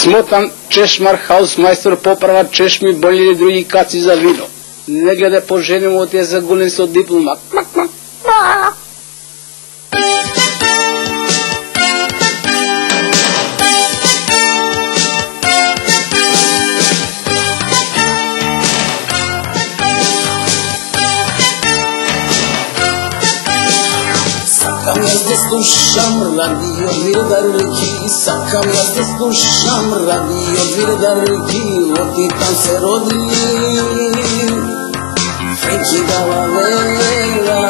смотан чешмар, хаусмајстор, поправа чешми, бољи или други каци за вино. Не гледа по женимот е загулен со диплома. Сакам јас да слушам радио Вирдарки, сакам јас да слушам радио Вирдарки, оти там се роди Френки Далавера.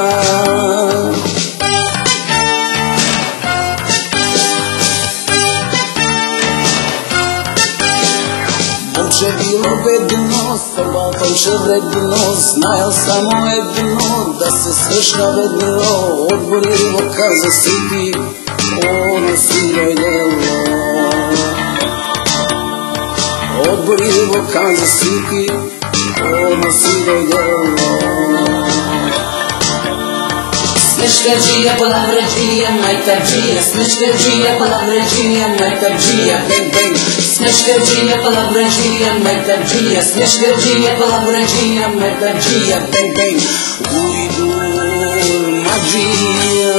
Момче било бедно, собаконче вредно, знаел само едно, да се свршна ведно, одбори во каза сити, оно си дојдело. Одбори во каза сити, оно си дојдело. Смешкаджија, палавраджија, мајтаджија, смешкаджија, палавраджија, мајтаджија, бенг бенг. Смешкаджија, палавраджија, мајтаджија, смешкаджија, палавраджија, мајтаджија, бенг бенг. Уиду маджија.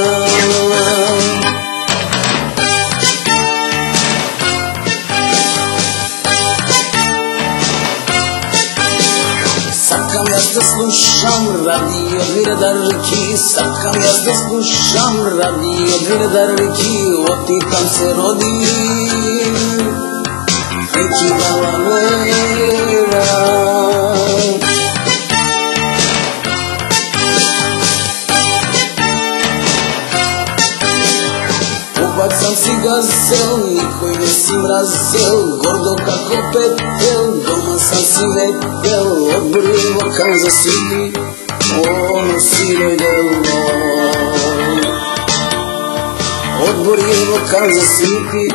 Сакам јас да слушам радио Вирдарки, сакам јас да слушам радио Вирдарки, оти там се роди Френки Далавера. Побацам си газел, никој не си мразел, гордо како петел, дома сам си летел, одбори во Канзас Сити, оно си дојдело. Одбори во Канзас Сити,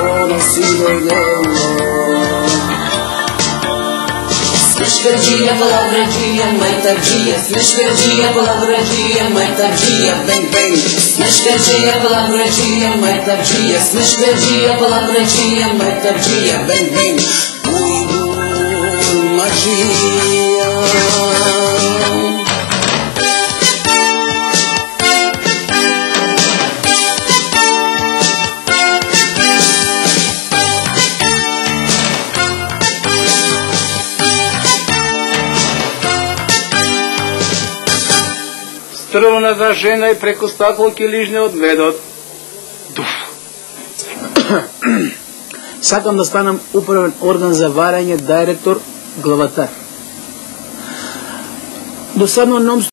оно си дојдело. Смешкаджија, палавраджија, мајтаджија, смешкаджија, палавраджија, мајтаджија, бенг бенг. Смешкаджија, палавраджија, мајтаджија, смешкаджија, палавраджија, мајтаджија, бенг бенг. Уиду маджија. Стрвната жена и преку стакло ќе лижне од медот. Сакам да станам управен орган за варење, директор, главатар. Досадно